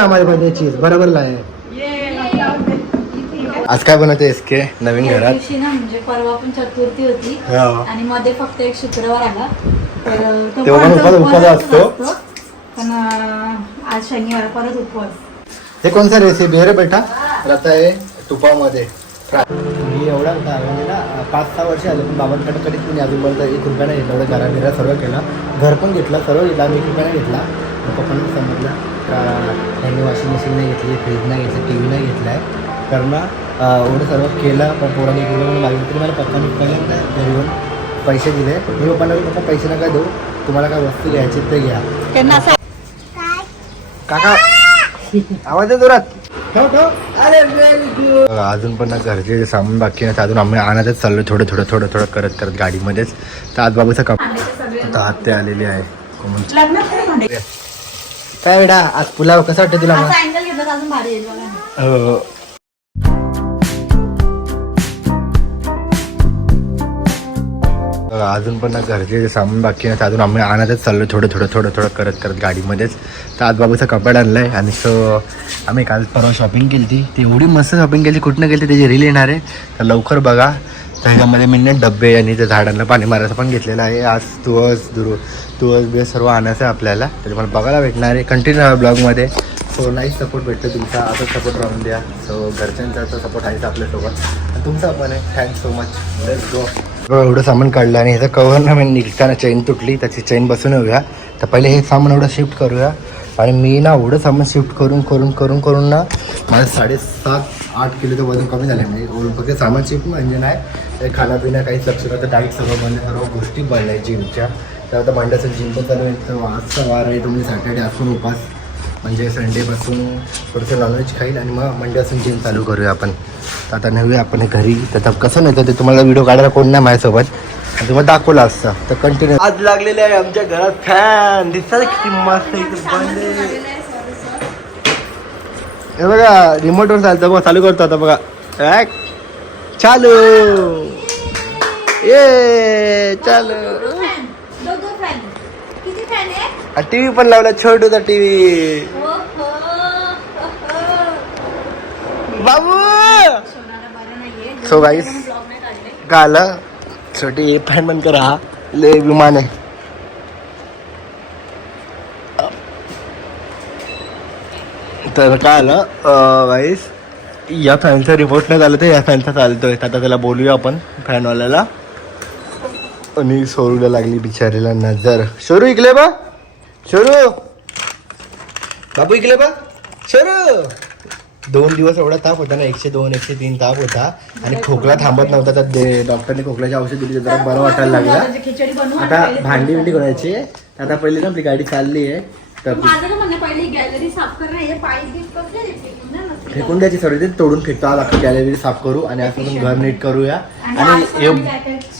हमारे पास ये चीज बरोबर लाय आज काय बनवते एसके? नवीन या घरात? दिवशी ना म्हणजे परवा पण चतुर्थी होती. हा. आणि मध्ये फक्त एक शुक्रवार आला. तर तो तेव्हा पण पण आमचा उपवास उपवासच असतो. पण अं, आज शनिवार परत उपवास. हे कोणता रेसिपी आहे रे बेटा? रता आहे तुपामध्ये. मी एवढा होता म्हणजे ना पाच सहा वर्ष आले पण बाबांकडे कधीच मी अजूनपर्यंत एक रुपया नाही घेतला. एवढं घरा सर्व केला. घर पण घेतला सर्व घेतला आम्ही एक रुपया नाही घेतला. पप्पांना समजलं का त्यांनी वॉशिंग मशीन नाही घेतली फ्रीज नाही घेतली टी व्ही नाही घेतला आहे कारण एवढं सर्व केलं पण पोरांनी म्हणून मागितलं. तरी मला पप्पांनी पहिल्यांदा घरी येऊन पैसे दिले. मी पप्पांना पप्पा पैसे नका देऊ. तुम्हाला काय वस्तू घ्यायची ते घ्या. काका आवाज जोरात. अजून पण ना घरचे सामान बाकी नाही तर अजून आम्ही आणतच चाललो थोडं थोडं थोडं थोडं करत करत गाडीमध्येच. तर आज बाबूचा कप आता आत्या आलेली आहे. काय बेटा? आज पुलाव कसा वाटतं तुला असा अँगल घेतला तर अजून भारी येईल बघा. ना. हो. बघा, अजून पण ना घरचे सामान बाकी तर अजून आम्ही आणतच चाललो थोडं थोडं थोडं थोडं करत करत गाडीमध्येच. तर आज बाबूचा कपडा आणलाय आणि सो आम्ही काल परवा शॉपिंग केली ती ती एवढी मस्त शॉपिंग केली कुठनं केली त्याची रील येणार आहे. तर लवकर बघा. तर ह्याच्यामध्ये मी ना डब्बे आणि त्या झाडांना पाणी मारायचं पण घेतलेलं आहे. आज तुळस दुरू. तुळस बिळस सर्व आणायचं आहे आपल्याला. त्याच्यामुळे बघायला भेटणार आहे. कंटिन्यू ब्लॉगमध्ये. सो नाही सपोर्ट भेटतो तुमचा. आता सपोर्ट राहून द्या. सो घरच्यांचा सपोर्ट आहेच आपल्यासोबत. तुमचा पण आहे. Thanks so much let's go एवढं सामान काढलं आणि ह्याचं कवर ना मी निघताना चेन तुटली. त्याची चेन बसून येऊया. तर पहिले हे सामान एवढं शिफ्ट करूया. आणि मी ना एवढं सामान शिफ्ट करून करून करून करून ना माझं साडेसात आठ किलोचं वजन कमी झालं म्हणजे फक्त सामान शिफ्ट म्हणजे नाही. ते खाण्यापिण्या काहीच लक्ष नव्हतं डायट सर्व बनले सर्व गोष्टी बनल्या जिमच्या तर आता भांड्याचं जिम पण चालू आहे. तर आजचा वार आहे तुम्ही सॅटर्डे असून उपास म्हणजे संडेपासून थोडंसं नॉनव्हेज खाईल आणि मग मंडेपासून जिम चालू करूया आपण. तर आता नव्हे आपण घरी. तर कसं नाही तर ते तुम्हाला व्हिडिओ काढायला कोण नाही माझ्यासोबत. तुम्हाला दाखवला असता तर कंटिन्यू आज लागलेले आहे आमच्या घरात फॅन दिसतात किती मस्त. हे बघा रिमोटवर चालतं बघा चालू करतो आता बघा. चालू. ये चालू फॅन दो दो फॅन किती फॅन आहे टी व्ही पण लावला छोटूचा टी व्ही ओहो, ओहो. बाबू! सोनाला बरं नाहीये. So guys. ब्लॉग नाही काढले. का आलं छोटी फॅन बंद करा. ले विमान आहे. तर काय आलं? वाईस या फॅनचा रिपोर्ट नाही झालं तर या फॅनचा चालतोय. आता त्याला बोलूया आपण फॅनवाल्याला आणि सोरूला लागली बिचारीला नजर. शोरू इकले बा. शोरू. बाबू इकले बा शोरू. दोन दिवस एवढा ताप होता ना एकशे दोन एकशे तीन ताप होता. आणि खोकला थांबत नव्हता तर दे- डॉक्टरने खोकल्याची औषध दिली तर जरा बरं वाटायला लागलं. म्हणजे आता भांडी बिंडी करायची. आता पहिली ना आपली गाडी चालली आहे. तर माझं काय म्हणणं पहिले गॅलरी साफ करणं हे पाय गिफ्ट. फेकून द्यायची सर्व ते तोडून फेकतो. आज आपण गॅलरी साफ करू आणि आज आपण घर नीट करूया. आणि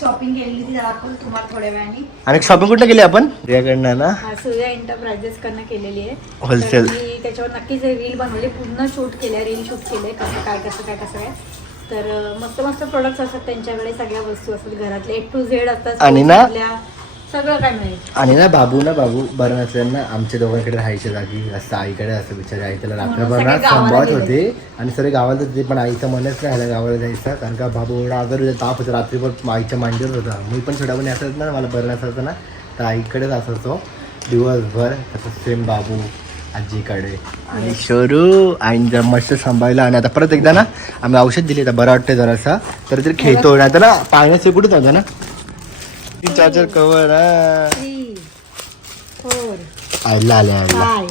शॉपिंग केलेली ती आपण तुम्हाला थोड्या वेळाने. आणि शॉपिंग कुठं केली आपण? ना. हा, सूर्या एंटरप्राइजेस कडनं केलेली आहे. Wholesale. तर मी त्याच्यावर नक्कीच रील बनवली पूर्ण शूट केल्या रील शूट केले कसं काय कसं काय कसं काय. तर अं, मस्त मस्त प्रोडक्ट्स असतात त्यांच्याकडे सगळ्या वस्तू असतात घरातले ए टू झेड असतात आणि ना- आपल्या सगळं काय मिळेल आणि ना बाबू ना बाबू बरं नसल्यानं ना आमच्या दोघांकडे राहायच्या जागी असं आईकडे असं बिचारी आई त्याला रात्रभर ना सांभाळत. होते. आणि सगळे गावाला होते पण आईचं मनच नाही आलं गावाला जायचं. कारण का बाबू एवढा आजार होता ताप होता रात्रीभर आईच्या मांडीवर होता. मी पण छोट्यापणी असायचं ना मला बरं नसायचं ना तर आईकडेच असायचो. दिवसभर तसं सेम बाबू आजीकडे. आणि शोरू आईने मस्त सांभाळलं. आणि आता परत एकदा ना आम्ही औषध दिले तर बरं वाटतंय जरासा. तर ते खेळतो नाही तर ना पाण्याचे कुठेच होता ना? चार्जर कवर थ्री फोर आईला आले आईला फाय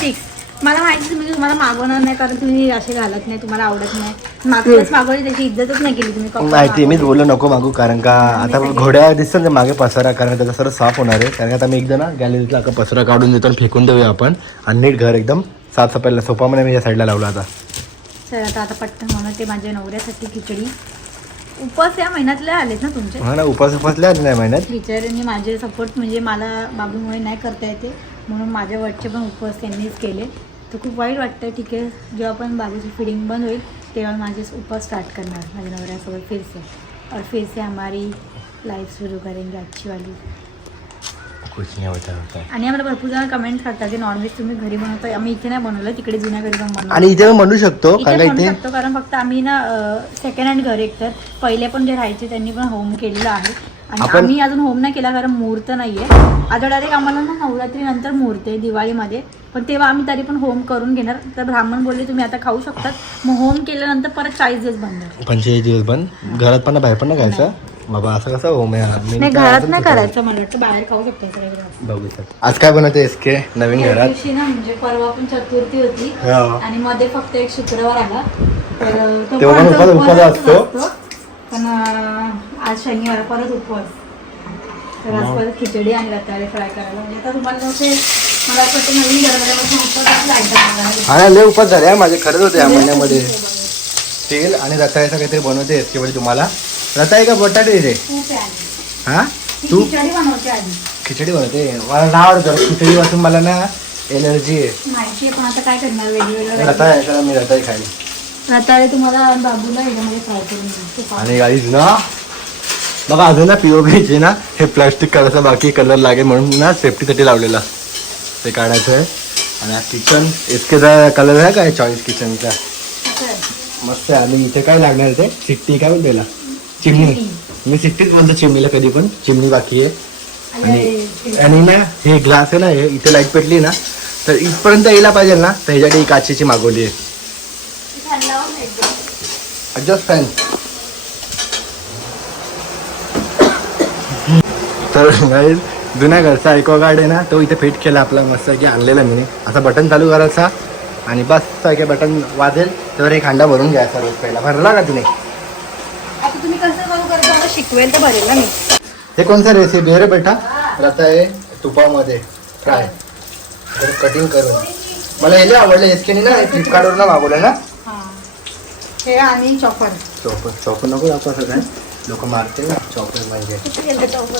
सिक्स. मला माहिती तुम्ही तुम्हाला मागवणार नाही कारण तुम्ही असे घालत नाही तुम्हाला आवडत नाही. मागच्याच मागवली त्याची इज्जतच नाही केली तुम्ही कपडे माहिती मीच बोललो नको मागू कारण का आता घोड्या दिसतात ना मागे पसारा कारण त्याचा सर्व साफ होणार आहे. कारण का आता मी एकदा ना गॅलरीतला अख्खा पसारा काढून देतो आणि फेकून देऊया आपण. आणि नीट घर एकदम साफसफाईला सोपा म्हणे मी या साईडला लावला आता. चल आता आता पटकन म्हणून ते माझ्या नवऱ्यासाठी खिचडी. उपवास या महिन्यातले आलेत ना तुमचे? हा ना उपास उपासल्या नाही महिन्यात? बिचाऱ्यांनी माझे सपोर्ट म्हणजे मला बाबूमुळे नाही करता येते. म्हणून माझ्या वटचे पण उपवास त्यांनीच केले. तर खूप वाईट वाटतं ठीक आहे. जेव्हा पण बाबूची फिडिंग बंद होईल तेव्हा माझे उपवास स्टार्ट करणार. माझ्या नवऱ्यासोबत फिर से और फिर से हमारी लाईफ सुरू करेंगे अच्छी वाली. आणि आम्हाला भरपूर जण कमेंट करतात की नॉनव्हेज तुम्ही घरी बनवता. आम्ही इथे नाही बनवलं तिकडे जुन्या घरी पण बनवलं. आणि इथे पण म्हणू शकतो इथे कारण का बनवू इथे? शकतो कारण फक्त आम्ही ना सेकंड हँड घर एक तर पहिले पण जे राहायचे त्यांनी पण होम केलेलं आहे. आणि आपण- आम्ही अजून होम नाही केला कारण मुहूर्त नाहीये. आता डायरेक्ट आम्हाला ना नवरात्री नंतर मुहूर्त आहे दिवाळीमध्ये. पण तेव्हा आम्ही तरी पण होम करून घेणार. तर ब्राह्मण बोलले तुम्ही आता खाऊ शकतात. मग होम केल्यानंतर परत चाळीस दिवस बंद. पंचेचाळीस दिवस बंद. घरात पण बाहेर पण नाही. खायचं? बाबा असं कसं हो मी नाही घरात नाही करायचं मला वाटतं बाहेर खाऊ शकतो आज काय बनवते एस के नवीन घरात? दिवशी ना म्हणजे परवा पण चतुर्थी होती. हा. आणि मध्ये फक्त एक शुक्रवार आला. तर तो तेव्हा पण उपवास उपवासच असतो. पण अं, आज शनिवार परत उपवास. तर आज परत खिचडी आणि रताळे फ्राय करायला. म्हणजे आता तुम्हाला जसे मला असं वाटतं नवीन घरामध्ये बसून उपवासाचं item बघायला हा लय उपास झाले हा. माझे खरंच होते या महिन्यामध्ये. तेल आणि रताळ्याचं काहीतरी बनवते एस के म्हणजे रताळे का बटाटे रे. हा? ती खिचडी बनवते मला नाव आवडतं खिचडी वाचून मला ना एनर्जी आहे. पण आता काय करणार? वेगवेगळं रताळे आहे मी रताळे खाईल रताळे तुम्हाला बाबूला ह्याच्यामध्ये फ्राय करून देऊ. तुपात. आणि गाईज ना बघा अजून ना पीओपीचे ना हे प्लास्टिक करायचं बाकी कलर लागेल म्हणून ना सेफ्टीसाठी लावलेला. ते काढायचं आहे. आणि हा किचन एसकेचा कलर आहे काय चॉईस किचनचा. मस्त आहे. आणि इथे काय लागणार ते? चिट्टी काय याला? चिमणी. मी चिट्टीच बोलतो चिमणीला कधी पण. चिमणी बाकी आहे. आणि आणि ना हे ग्लास आहे ना हे इथे लाइट पेटली ना तर इथपर्यंत यायला पाहिजे ना तर ह्याच्यासाठी ही काचेची मागवली आहे. फॅन लावून एकदम. जस्ट फॅन तर जुन्या घरचा ऐकवा गार्ड आहे ना तो इथे फिट केला आपला मस्त की आणलेला मी. असा बटन चालू करायचा. आणि बस काय बटन वाजेल तर एक हांडा भरून घ्यायचा रोज पहिला. भरला का तिने आता तुम्ही कसं करू करता मला शिकवेल तर भरेल ना मी. हे कोणता रेसिपी आहे रे बेटा? रता आहे तुपामध्ये. फ्राय. तर कटिंग करून. मला हे लय आवडलं. एसकेने ना फ्लिपकार्टवर ना मागवलं ना? हे. आणि चॉपर चॉपर चॉपर नको दाखवा सगळ्या लोक मारते ना. चॉपर म्हणजे.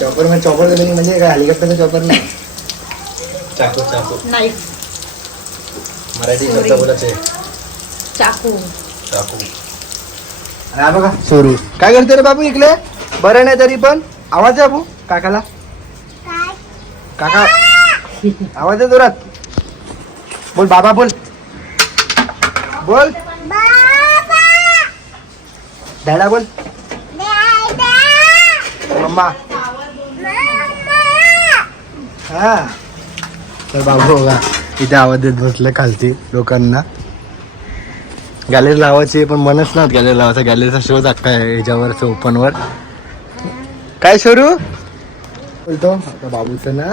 चॉपर म्हणजे चॉपर दिलं म्हणजे काय? हेलिकॉप्टरचं चॉपर नाही. चाकू चाकू. मराठी Sorry. शब्द बोलत आहे. चाकू. चाकू. हा बघा. सोरू काय करते रे बाबू इकडे? बरं नाही तरी पण. आवाज आहे भाऊ काकाला. काका आवाज आहे जोरात. बोल बाबा बोल. बोल. डॅडा बोल. मम्मा. हा. तर बाबू बघा हो इथे आवाज देत बसले खालती लोकांना. गॅलरी लावायची पण मनच ना गॅलरी लावायचा. गॅलरीचा शोध अख्खा आहे ह्याच्यावर ओपनवर काय शरू? बोलतो. आता बाबूचं ना.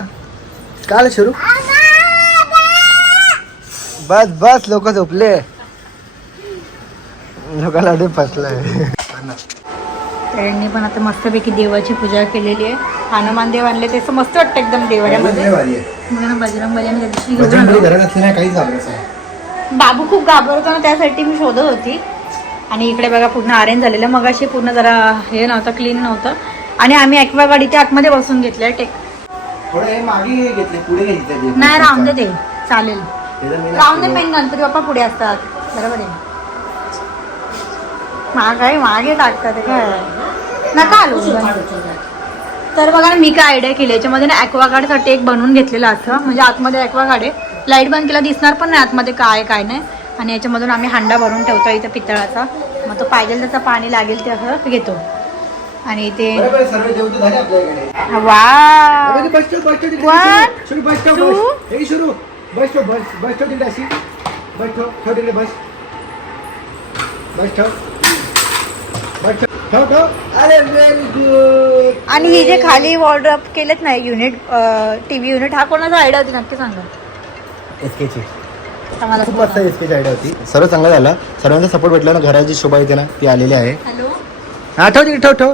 काल शरू? बस बस लोक झोपले. लोकांना वाटे फसलंय. त्यांनी पण आता मस्तपैकी देवाची पूजा केलेली आहे. हनुमान देव आणले ते असं मस्त वाटतं एकदम देवाऱ्यामध्ये बजरंग बली आम्ही त्या दिवशी घेऊन आलो. बाबू खूप घाबरतो ना त्यासाठी मी शोधत होती. आणि इकडे बघा पूर्ण अरेंज झालेलं. मग अशी पूर्ण जरा हे नव्हतं क्लीन नव्हतं. आणि आम्ही ॲक्वा गाडीच्या आतमध्ये बसून घेतलंय टेक थोडं हे मागे घेतले पुढे घेतले नाही राहून दे ते. चालेल. राहून दे मेन गणपती बाप्पा पुढे असतात. बरोबर आहे. माग आहे मागे टाकतात काय नका आलो. तर बघा ना मी काय आयडिया केली? याच्यामध्ये ना ॲक्वा साठी एक बनवून घेतलेलं असं म्हणजे आतमध्ये ॲक्वा आहे. लाइट बंद केला दिसणार पण नाही आतमध्ये काय आहे, काय नाही. आणि याच्यामधून आम्ही हांडा भरून ठेवतो इथं पितळाचा. मग तो पाहिजे त्याचं पाणी लागेल ते असं घेतो. आणि आपल्याकडे. वा. हे. आणि हे जे खाली वॉर्डअप केलेत ना युनिट टीव्ही युनिट हा कोणाचा आयडिया होती? नक्की सांगा. खूप मस्त एसकेची आयडिया होती. सर्व चांगलं झालं. सर्वांचा सपोर्ट भेटला ना घराची शोभा येते ना ती आलेली आहे. हॅलो हा ठेव तिकडे ठेव ठेव.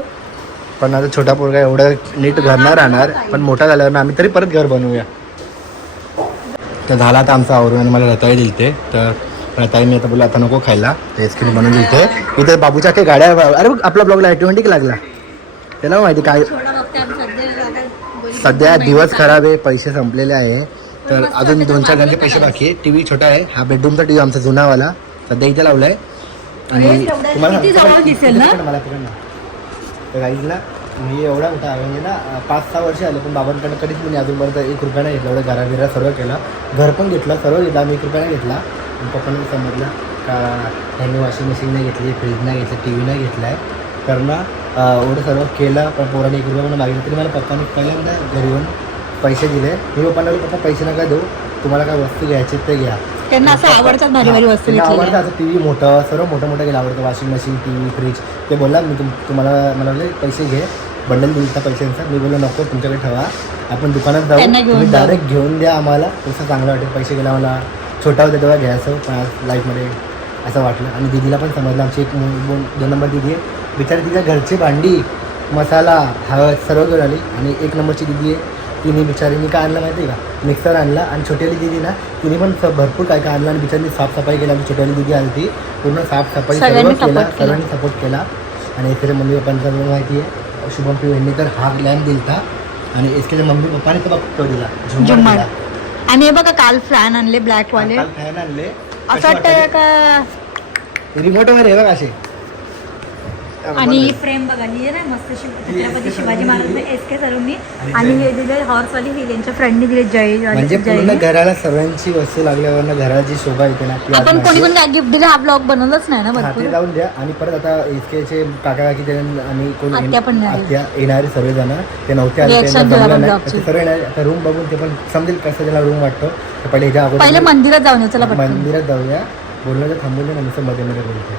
पण आता छोटा पोरगा एवढं नीट घर नाही राहणार पण मोठा झाल्यावर आम्ही तरी परत घर बनवूया. तर झाला आता आमचा आवरून आणि मला रताळी दिलते. तर रताळी आता बोलला आता नको खायला ते स्किन बनवून दिलते. इथे बाबूच्या काही गाड्या अरे आपला ब्लॉगला ऑटोमॅटिक लागला. त्याला माहिती काय सध्या दिवस खराब आहे पैसे संपलेले आहे. तर अजून दोन चार जणांचे पैसे बाकी आहे. टी व्ही छोटा आहे. हा बेडरूमचा टी व्ही आमचा जुनावाला. सध्या इथे लावलाय. आणि अरे, तेवढ्यात तुम्हाला तर गाईजला मी एवढा मोठा म्हणजे ना पाच सहा वर्ष आले पण बाबांकडे कधीच मी अजूनपर्यंत एक रुपया नाही घेतला. एवढं घरा बिरा सर्व केलं. घर पण घेतलं सर्व घेतलं. आम्ही एक रुपया नाही घेतला. पप्पांना पप्पांनी समजलं का त्यांनी वॉशिंग मशीन नाही घेतली फ्रीज नाही घेतली टी व्ही नाही घेतला आहे. तर ना एवढं सर्व केलं पण पोराने एक रुपया म्हणून मागितलं. तरी मला पप्पाने पहिल्यांदा घरी येऊन पैसे दिले. मी पप्पांना पप्पा पैसे नका देऊ. तुम्हाला काय वस्तू घ्यायची ते घ्या. त्यांना असं आवडतात भारी भारी वस्तू त्यांना आवडतं घेतलेल्या. आता टी व्ही मोठं सर्व मोठं मोठं गेलं आवडतं washing machine T V fridge ते बोलला मी तुम तुम्हाला मला बोलले पैसे घे. बंडल देईल त्या पैशांचा मी बोललो नको तुमच्याकडे ठेवा. आपण दुकानात जाऊ. घेऊन तुम्ही जाऊ. डायरेक्ट घेऊन द्या आम्हाला. तसं चांगलं वाटेल. पैसे गेला मला. छोटा होता तेव्हा घ्यायचं पण लाईफमध्ये असं वाटलं. आणि दिदीला पण समजलं. आमची एक मु- दोन दोन नंबर दिदी आहे. बिचारी तिच्या घरची भांडी मसाला हळद सर्व घेऊन आली. आणि एक नंबरची दिदी आहे. तिने बिचारीने काय आणलं माहिती आहे का? मिक्सर आणला आणि छोट्याली दिदी ना तिने पण स- भरपूर काय काय आणलं आणि बिचारीने साफसफाई केली आमची छोट्याली दिदी आली ती पूर्ण साफसफाई सर्व सगळ्यांनी केला support केला. सर्वांनी सपोर्ट केला. आणि इकडे मम्मी पप्पांचा मला माहिती आहे शुभम पी यांनी तर हा लॅम्प दिलता. आणि इसके मम्मी पप्पाने तर दिला झुंबर झुम्मर. दिला. आणि हे बघा काल फॅन आणले ब्लॅक वाले. काल फॅन आणले. असं वाटतं का? रिमोट आहे बघ असे आणि ही फ्रेम बघा ही ना मस्त छत्रपती शिवाजी महाराज एस के सरूंनी आणि हे दिले हॉर्सवाली ही त्यांच्या फ्रेंडने दिले जय म्हणजे पूर्ण घराला सर्वांची वस्तू लागल्यावर जी शोभा येते ना आपण कोणी. कोणी गिफ्ट दिले हा ब्लॉग बनवलंच नाही ना भरपूर. लावून द्या. आणि परत आता एसकेचे काका काकी ते आणि कोण पण नाही येणारे. सर्वजण. ते नव्हते आले नाही. सर्व येणारे रूम बघून ते पण समजेल कसं त्याला रूम वाटतो. पहिले ह्याच्या पहिले मंदिरात जाऊन चला मंदिरात जाऊया. बोलणं तर थांबवलं ना नुसतं मध्ये मध्ये बोलते.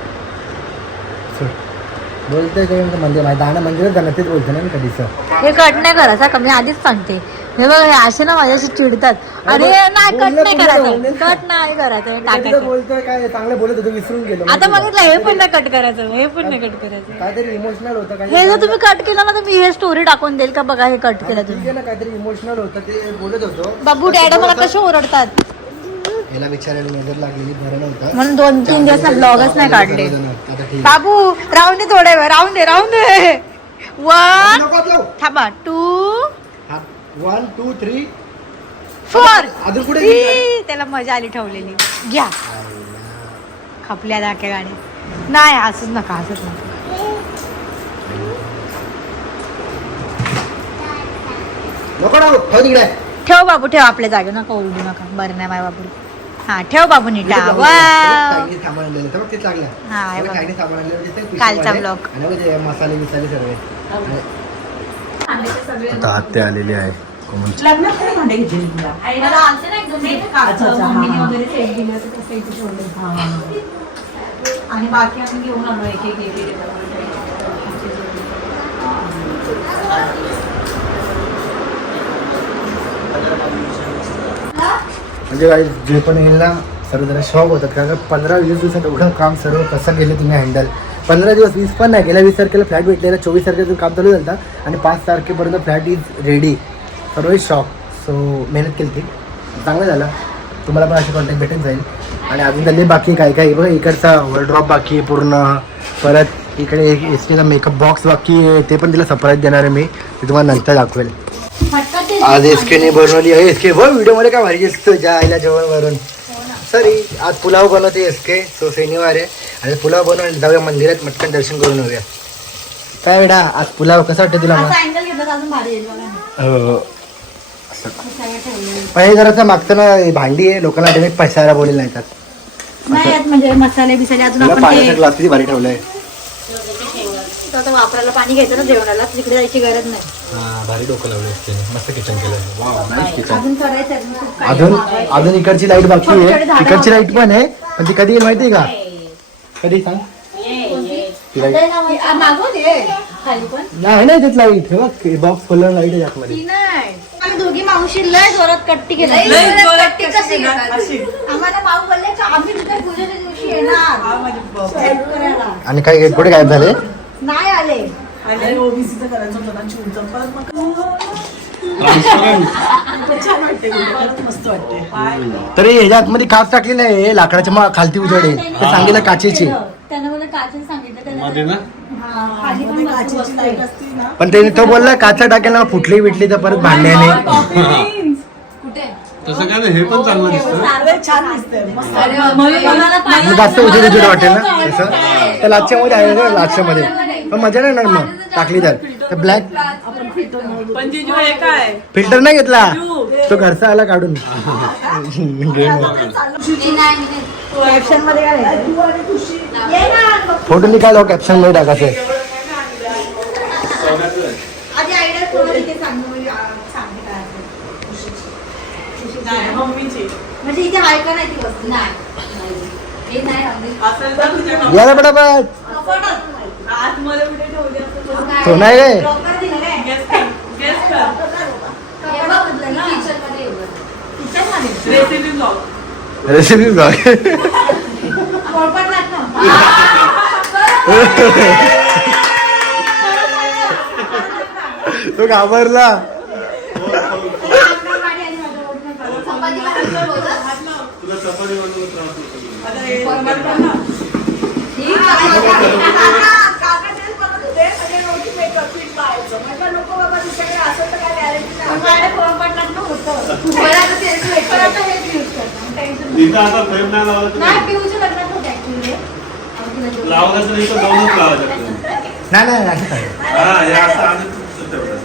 काय म्हणतो मंदिर माहिती दाना मंदिरात जाणार तेच बोलतो ना मी कधीच हे कट नाही करायचा का मी आधीच सांगते. हे बघ हे असे ना माझ्याशी चिडतात. अरे नाही कट नाही करायचं. कट नाही. करायचं टाकायचं. बोलतोय काय चांगलं बोलत होतो विसरून गेलो आता बघितलं हे पण नाही कट करायचं हे पण नाही कट का? करायचं. काहीतरी इमोशनल होतं हे जर तुम्ही कट केलं ना तर मी हे स्टोरी टाकून देईल का? बघा हे कट केलं तुम्ही. काहीतरी इमोशनल होतं ते बोलत होतो. बाबू डॅडा मला कसे ओरडतात? याला विचारायला नजर लागलेली बरं नव्हतं. म्हणून दोन तीन दिवस ना ब्लॉगच नाही काढले. आता ठीक बाबू राहून दे थोड्या वेळ राहून दे राहून दे. वन नको. थांबा. Two one two three four अजून कुठे? त्याला मजा आली ठेवलेली. घ्या. खपल्या दाख्या गाड्या नाही हसूच नका हसूच नका. नको नको ठेव तिकडे. ठेव बाबू ठेव. आपल्या जागे नका ओरडू नका. बरं नाही माय बाबू. हा ठेव बाबू नीटा. वा. कालचा ब्लॉग. मसाले बिसाले सर्व आता हत्या आलेली आहे. आणि बाकी आपण घेऊन आलो एक एक एक एक. म्हणजे काय जे पण येईल ना सर्व जरा शॉक होतात. कारण पंधरा वीस दिवसात एवढं काम सर्व कसं केलं तुम्ही हँडल पंधरा दिवस वीस पण नाही गेल्या वीस तारखेला फ्लॅट भेटलेला चोवीस तारखेचं काम चालू झालं आणि पाच तारखेपर्यंत फ्लॅट इज रेडी सर्व शॉक सो मेहनत केली ती. चांगलं झालं. तुम्हाला पण असे कॉन्टॅक्ट भेटून जाईल. आणि अजून त्यांनी बाकी काय काय? बघा इकडचा ड्रॉप बाकी आहे पूर्ण. परत इकडे एस टीचा मेकअप बॉक्स बाकी आहे. ते पण तिला सरप्राईज देणार आहे मी. ते तुम्हाला नंतर दाखवेल. आज एस केने बनवली आहे. एस के बघ व्हिडिओमध्ये काय भारी दिसतो. ज्या आईला जेवण वरून. सॉरी आज पुलाव बनवते एस के सो शनिवार आहे. आणि पुलाव बनवून जाऊया मंदिरात. मटकन दर्शन करून येऊया. काय बेटा आज पुलाव कसा वाटतं तुला. हो. सगळं ठेवलंय. पण हे जरासं मागचं ना हे भांडी आहे. लोकांना डायरेक्ट पैशाला बोलेल नाही तर. नाही यात म्हणजे मसाले बिसाले अजून पाण्याचा ग्लास किती भारी ठेवलाय? वापरायला पाणी घ्यायचं ना जेवणाला. तिकडे जायची गरज नाही. हा भारी डोकं लावलं असते मस्त किचन केलं. किचन अजून अजून इकडची लाइट बाकी आहे. इकडची लाइट पण आहे. पण ती कधी येईल माहिती आहे का कधी सांग? खाली नाही नाही त्यात लाइट हे बघ बॉक्स खोललं लाइट आहे आतमध्ये दोघी मावशी लय जोरात कट्टी केली कट्टी कशी. आम्हाला माऊ बोलले की? आम्ही तुझ्या पूजेच्या दिवशी येणार. करायला. आणि काय कुठे गायब झाले? आणि ओबीसीचं करायचं होतं ना चिवचं परत मग पण छान वाटते परत मस्त वाटते तरी ह्याच्या आतमध्ये काच टाकली नाही लाकडाच्या मग खालती उजड. आहे ते सांगितलं काचेची. त्यानं मला काचेच सांगितलं त्यानं मध्ये ना? हा, खाली पण मध्ये वस्तू काचेची असते. लाइट असती ना. पण त्याने तो बोलला काचा टाकेल ना फुटली बिटली तर परत भांडण्याने तसं काय नाही हे पण चांगलं दिसतं. लय छान दिसते मस्त. म्हणून कोणाला पाहिलं जास्त उजेड उजेड वाटेल ना? तसं? तर लाच्छामध्ये आहे ना लाच्छामध्ये पण मजा नाही येणार मग. टाकली तर. ब्लॅक पण जिजू हे काय? फिल्टर नाही घेतला. तो घरचा आला काढून. ऍक्शनमध्ये काय फोटो निकाल कॅप्शनमध्ये टाकायचे आधी आयडिया कोणाला इथे सांगू म्हणजे म्हणजे याला पटापट. आतमध्ये कुठे ठेवली असेल तर तो नाही रे. Recipe blog recipe blog. तो घाबरला. तुला चपाती बनवत त्रास होतो. आता हे बनवत कर ना. काका तेच म्हणत होते, म्हणजे नव्हती makeup kit पाहायचं. म्हटलं नको बाबा, तुझ्याकडे असेल तर काय guarantee नाही. पण माझ्याकडे पोळपाट लागतं होतं. पण आता तेच use करतो. हेच use करतो. नाही. इथं आता फ्रेम नाही लावला नाही, पिऊच्या लग्नात होतं actually हे. लावला तर जाऊनच लावायचं नाही नाही नाही नाही. हा हे असं आधी तेवढं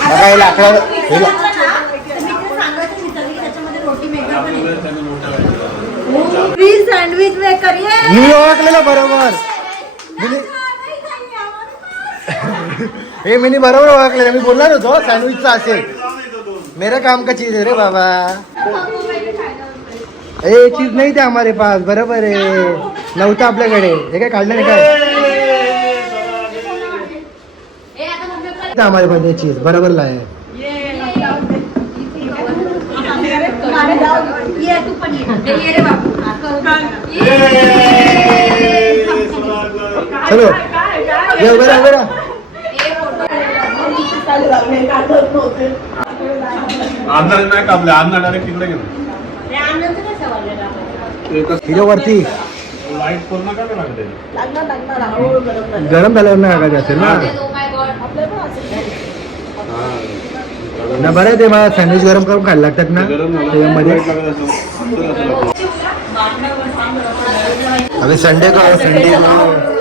बघा, हे लाकडं- हे ला- तर मी ते सांगायचं विसरले की त्याच्यामध्ये रोटी मेकर पण आपल्याला येते. त्यांना मोठा करायचं. Free sandwich maker, ये! मी ओळखलेलं बरोबर मी हे मी बरोबर ओळखलेलं मी बोलणार होतो सँडविचचा असेल मेरा काम का चीज है रे बाबा ए चीज नाही ते हमारे पास बरोबर आहे नव्हतं आपल्याकडे हे काय काढलं नाही काय हमारे पास ये चीज बरोबर लाय ये, तू पण ये. ये चलो ये उभे राहा, उभे राहा. अन्नाला नाही कापले अन्न डायरेक्ट तिकडे गेलो हे आनंद कसा वाढलेला? हिरो वरती लाइट पूर्ण का नाही लागले लागणार, लागणार, हळूहळू गरम झालं. गरम झाल्यावर नाही टाकायचं असेल ना? ना? बरं आहे ते मला सँडविच गरम करून खायला लागतात ना? त्याच्यामध्ये. अभी संडे को है, संडे को?